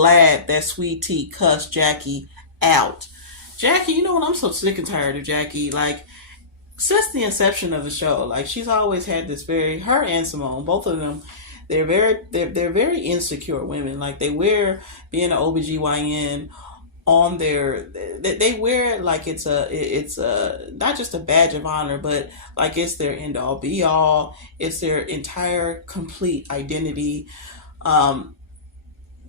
glad that Sweet Tea cussed Jackie out. Jackie, you know what? I'm so sick and tired of Jackie. Like, since the inception of the show, like, she's always had this her and Simone, both of them, they're very insecure women. Like, they wear being an OBGYN on they wear it like it's a not just a badge of honor, but like it's their end all be all. It's their entire complete identity. Um,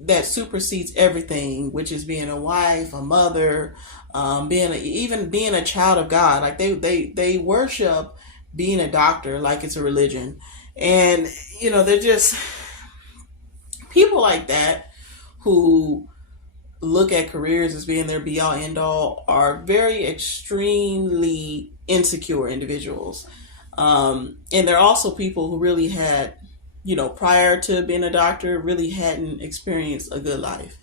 that supersedes everything, which is being a wife, a mother, even being a child of God. Like they worship being a doctor like it's a religion, and they're just people like that who look at careers as being their be all end all are very extremely insecure individuals. And they're also people who really had, prior to being a doctor, really hadn't experienced a good life.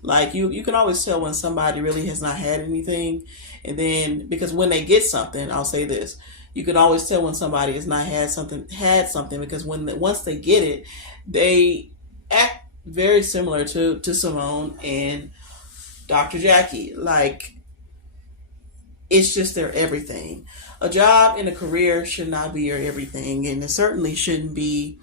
Like you can always tell when somebody really has not had anything. And then because when they get something, I'll say this, you can always tell when somebody has not had something because once they get it, they act very similar to Simone and Dr. Jackie. Like, it's just their everything. A job and a career should not be your everything, and it certainly shouldn't be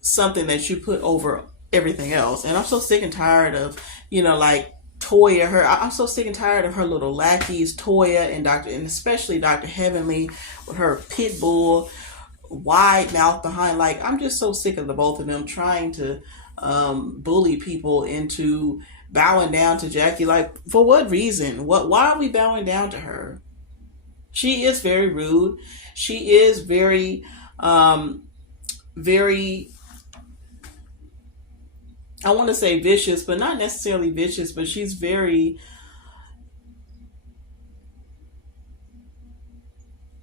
something that you put over everything else. And I'm so sick and tired of, like Toya, I'm so sick and tired of her little lackeys, Toya and especially Dr. Heavenly with her pit bull wide mouth behind. Like, I'm just so sick of the both of them trying to bully people into bowing down to Jackie. Like, for what reason? Why are we bowing down to her? She is very rude. She is very very, I want to say vicious, but not necessarily vicious, but she's very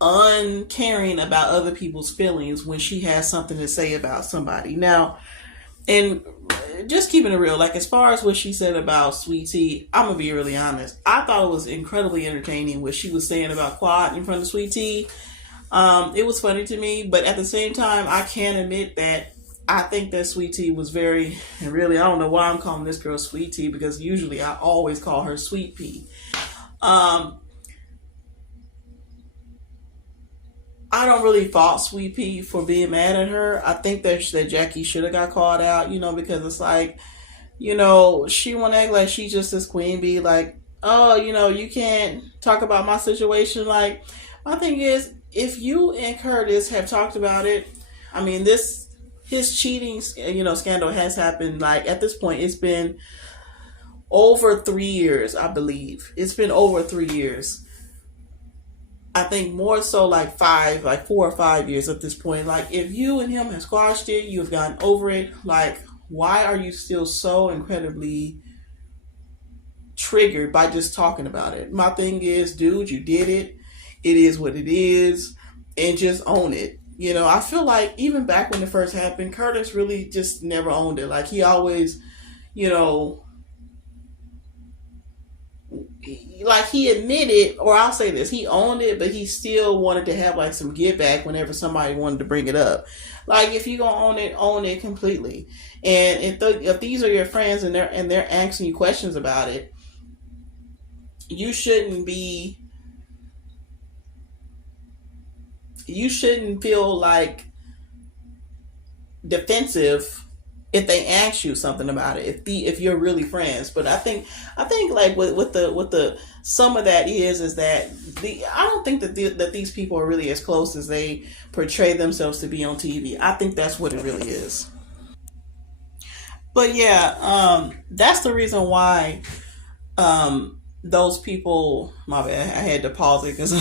uncaring about other people's feelings when she has something to say about somebody. Now, and just keeping it real, like as far as what she said about Sweet Tea, I'm gonna be really honest. I thought it was incredibly entertaining what she was saying about Quad in front of Sweet Tea. It was funny to me, but at the same time, I can admit that I think that Sweet Tea was and really, I don't know why I'm calling this girl Sweet Tea because usually I always call her Sweet Pea. Um, I don't really fault Sweet Pea for being mad at her. I think that Jackie should have got called out, because it's like, she want to act like she's just this queen bee, like, oh, you can't talk about my situation. Like, my thing is, if you and Curtis have talked about it, I mean, his cheating, scandal has happened. Like, at this point, it's been over 3 years, I believe. It's been over 3 years. I think more so like 4 or 5 years at this point. Like, if you and him have squashed it, you've gotten over it. Like, why are you still so incredibly triggered by just talking about it? My thing is, dude, you did it. It is what it is, and just own it. I feel like even back when it first happened, Curtis really just never owned it. Like, he always, like he admitted, or I'll say this, he owned it, but he still wanted to have like some give back whenever somebody wanted to bring it up. Like, if you gonna own it completely. And if these are your friends and they're asking you questions about it, you shouldn't feel like defensive if they ask you something about it, if you're really friends. But I think like with the some of that is that I don't think that these people are really as close as they portray themselves to be on TV. I think that's what it really is. But yeah, that's the reason why those people. My bad, I had to pause it because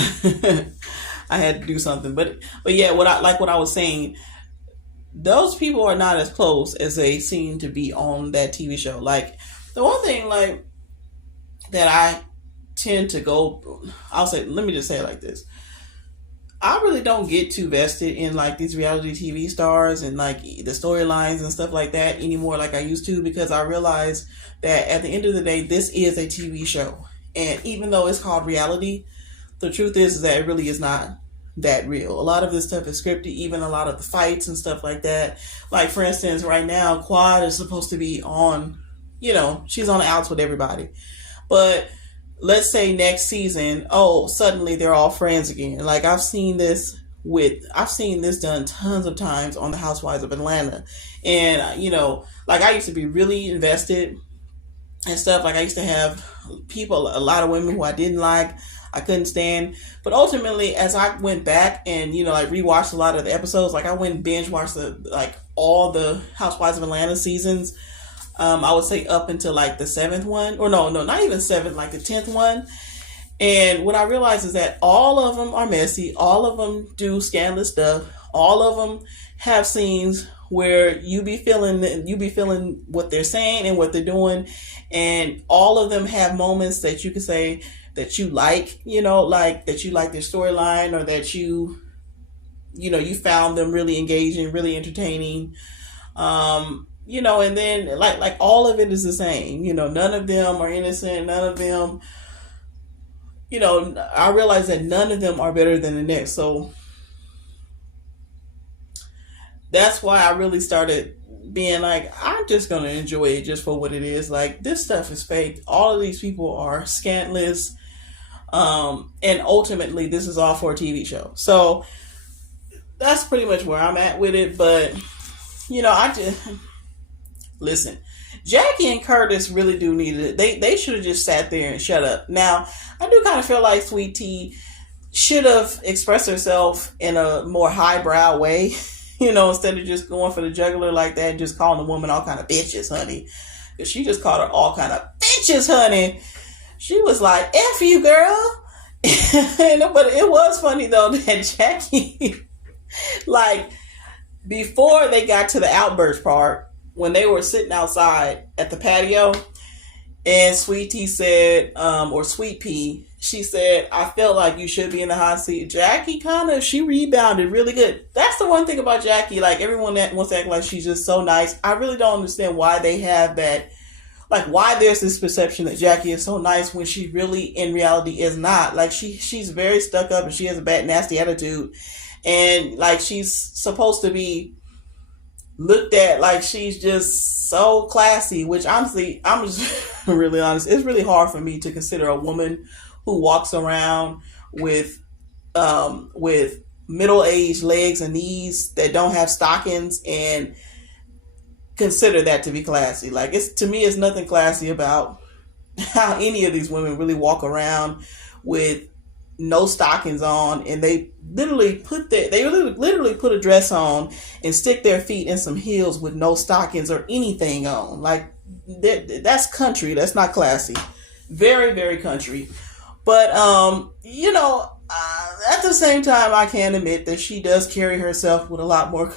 I had to do something. But yeah, what I was saying, those people are not as close as they seem to be on that TV show. Like, the one thing like that I tend to go, let me just say it like this. I really don't get too vested in like these reality TV stars and like the storylines and stuff like that anymore like I used to, because I realize that at the end of the day, this is a TV show. And even though it's called reality, the truth is that it really is not. that real. A lot of this stuff is scripted, even a lot of the fights and stuff like that. Like, for instance, right now, Quad is supposed to be on, she's on the outs with everybody. But let's say next season, suddenly they're all friends again. Like, I've seen this done tons of times on the Housewives of Atlanta. And, like, I used to be really invested and stuff. Like, I used to have a lot of women who I didn't like, I couldn't stand. But ultimately, as I went back and, like, rewatched a lot of the episodes, like, I went and binge watched all the Housewives of Atlanta seasons. I would say up until like the 7th one, or no, not even 7th, like the 10th one. And what I realized is that all of them are messy. All of them do scandalous stuff. All of them have scenes where you be feeling what they're saying and what they're doing. And all of them have moments that you can say that you like, like that you like their storyline, or that you found them really engaging, really entertaining. And then like all of it is the same. None of them are innocent. None of them, I realize that none of them are better than the next. So that's why I really started being like, I'm just going to enjoy it just for what it is. Like, this stuff is fake. All of these people are scandalous. And ultimately, this is all for a TV show. So that's pretty much where I'm at with it. But, listen, Jackie and Curtis really do need it. They should have just sat there and shut up. Now, I do kind of feel like Sweet Tea should have expressed herself in a more highbrow way, instead of just going for the jugular like that and just calling the woman all kind of bitches, honey. Because she just called her all kind of bitches, honey. She was like, F you, girl. But it was funny, though, that Jackie, like, before they got to the outburst part, when they were sitting outside at the patio, and Sweet Tea said, or Sweet Pea, she said, I felt like you should be in the hot seat. Jackie she rebounded really good. That's the one thing about Jackie. Like, everyone that wants to act like she's just so nice. I really don't understand why they have that, like, why there's this perception that Jackie is so nice when she really, in reality, is not. Like, she's very stuck up and she has a bad, nasty attitude. And, like, she's supposed to be looked at like she's just so classy, which honestly, I'm just really honest, it's really hard for me to consider a woman who walks around with middle-aged legs and knees that don't have stockings and consider that to be classy. Like, to me, it's nothing classy about how any of these women really walk around with no stockings on, and they literally put a dress on and stick their feet in some heels with no stockings or anything on. Like, that's country. That's not classy. Very, very country. But at the same time, I can admit that she does carry herself with a lot more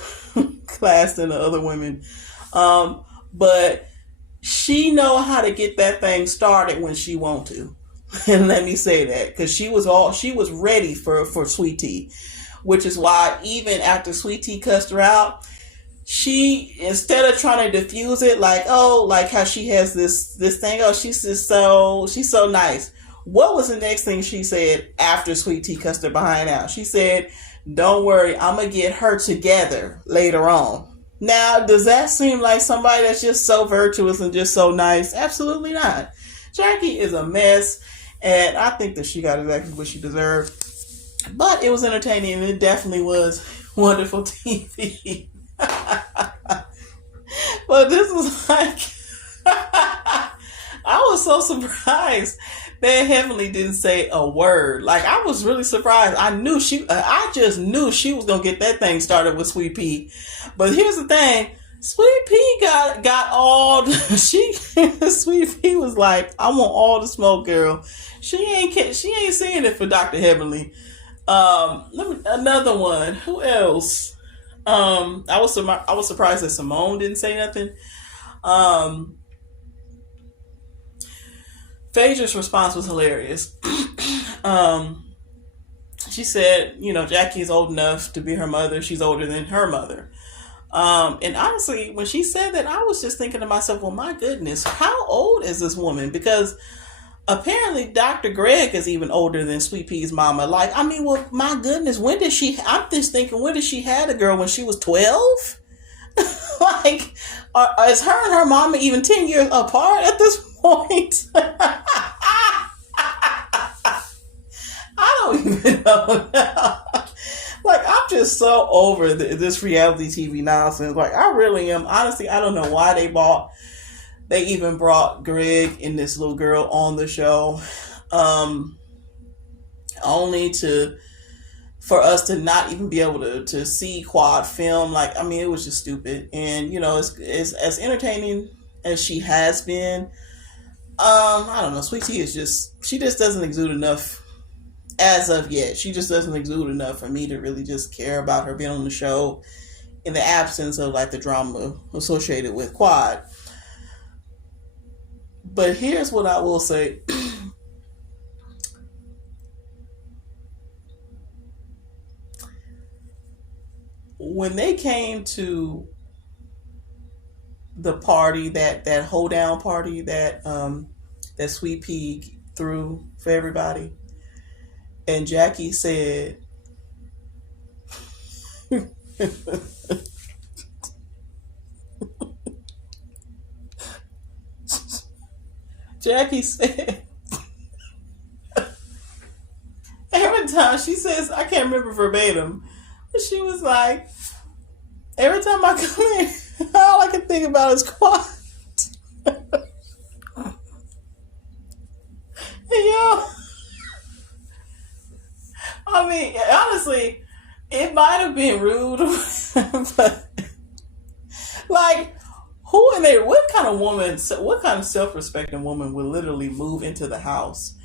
class than the other women. But she know how to get that thing started when she want to. And let me say that, because she was ready for Sweet Tea, which is why even after Sweet Tea cussed her out, she, instead of trying to diffuse it, like how she has this thing, she's so nice. What was the next thing she said after Sweet Tea cussed her behind out? She said, don't worry, I'm going to get her together later on. Now, does that seem like somebody that's just so virtuous and just so nice? Absolutely not. Jackie is a mess. And I think that she got exactly what she deserved. But it was entertaining, and it definitely was wonderful TV. But this was like, I was so surprised that Heavenly didn't say a word. Like, I was really surprised. I just knew she was going to get that thing started with Sweet Pea. But here's the thing. Sweet Pea got all Sweet Pea was like, I want all the smoke, girl. She ain't saying it for Dr. Heavenly. Another one. Who else? I was surprised that Simone didn't say nothing. Phaedra's response was hilarious. She said, Jackie is old enough to be her mother. She's older than her mother. And honestly, when she said that, I was just thinking to myself, well, my goodness, how old is this woman? Because Apparently, Dr. Greg is even older than Sweet Pea's mama. Like, I mean, well, my goodness, when did she? I'm just thinking, when did she have a girl when she was 12? Like, is her and her mama even 10 years apart at this point? I don't even know now. Like, I'm just so over this reality TV nonsense. Like, I really am. Honestly, I don't know why they even brought Greg and this little girl on the show, um, only to for us to not even be able to see Quad film. Like, I mean, it was just stupid. And it's as entertaining as she has been. I don't know. Sweet Tea is just she just doesn't exude enough as of yet. She just doesn't exude enough for me to really just care about her being on the show in the absence of like the drama associated with Quad. But here's what I will say. When they came to the party, that hold down party that Sweet Pea threw for everybody, and Jackie said, Jackie said, every time she says, I can't remember verbatim, but she was like, every time I come in, all I can think about is Quad. And yo, I mean, honestly, it might have been rude, but like, who in there? What kind of woman? What kind of self-respecting woman would literally move into the house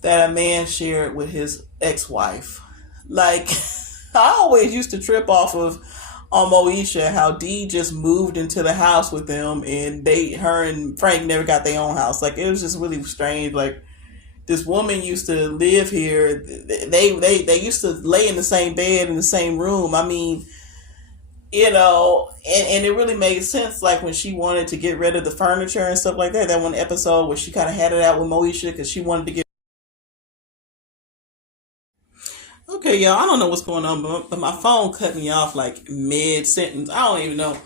that a man shared with his ex-wife? Like, I always used to trip off of on Moesha how Dee just moved into the house with them, and her and Frank never got their own house. Like, it was just really strange. Like, this woman used to live here. They used to lay in the same bed in the same room. I mean, and it really made sense. Like, when she wanted to get rid of the furniture and stuff like that. That one episode where she kind of had it out with Moesha because she wanted to get. Okay, y'all, I don't know what's going on, but my phone cut me off like mid sentence. I don't even know.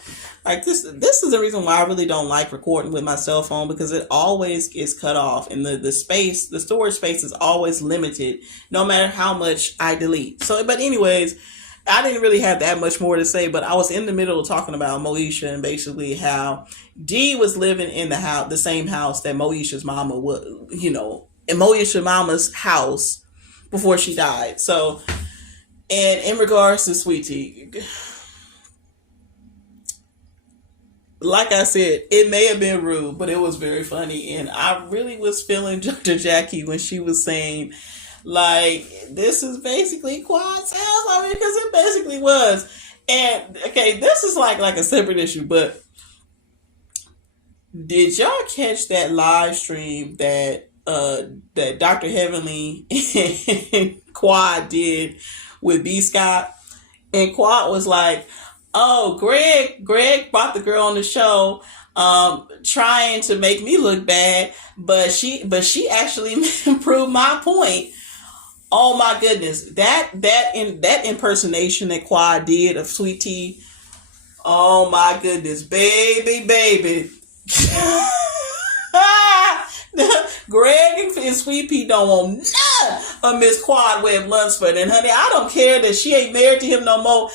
Like, this is the reason why I really don't like recording with my cell phone, because it always gets cut off, and the storage space is always limited, no matter how much I delete. So, but anyways, I didn't really have that much more to say, but I was in the middle of talking about Moesha and basically how Dee was living in the same house that Moesha's mama was, in Moesha's mama's house before she died. So, and in regards to Sweet Tea, like I said, it may have been rude, but it was very funny. And I really was feeling Dr. Jackie when she was saying, like, this is basically Quad's house. I mean, because it basically was. And, okay, this is like a separate issue, but did y'all catch that live stream that Dr. Heavenly and Quad did with B Scott? And Quad was like, oh, Greg brought the girl on the show, trying to make me look bad, but she actually proved my point. Oh my goodness, that impersonation that Quad did of Sweet Tea. Oh my goodness, baby. Greg and Sweet Pea don't want none of Miss Quad Webb Lunsford. And honey, I don't care that she ain't married to him no more.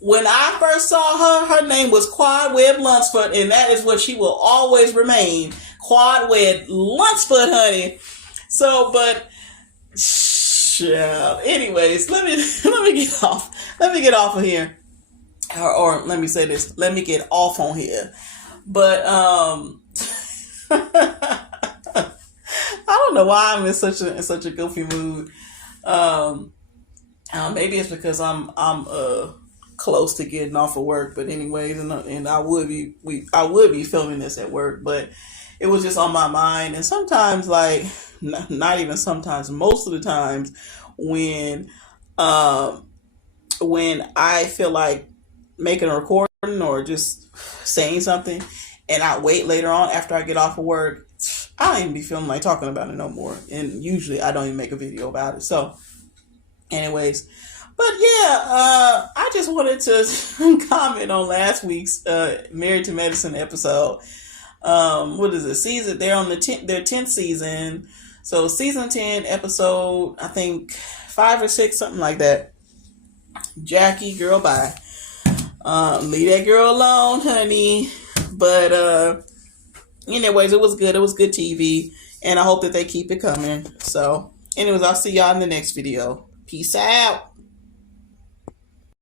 When I first saw her name was Quad Webb Lunsford, and that is what she will always remain. Quad Webb Lunsford, honey. So, but anyways, let me get off. Let me get off of here. Or let me say this. Let me get off on here. But I don't know why I'm in such a goofy mood. Maybe it's because I'm close to getting off of work. But anyways, and I would be filming this at work, but it was just on my mind. And sometimes, like, not even sometimes, most of the times when I feel like making a recording or just saying something, and I wait later on after I get off of work, I don't even be feeling like talking about it no more. And usually I don't even make a video about it. So, anyways, but yeah, I just wanted to comment on last week's Married to Medicine episode. What is it? Season? They're on their 10th season. So season 10, episode, I think 5 or 6, something like that. Jackie, girl, bye. Leave that girl alone, honey. But anyways, it was good. It was good TV, and I hope that they keep it coming. So, anyways, I'll see y'all in the next video. Peace out.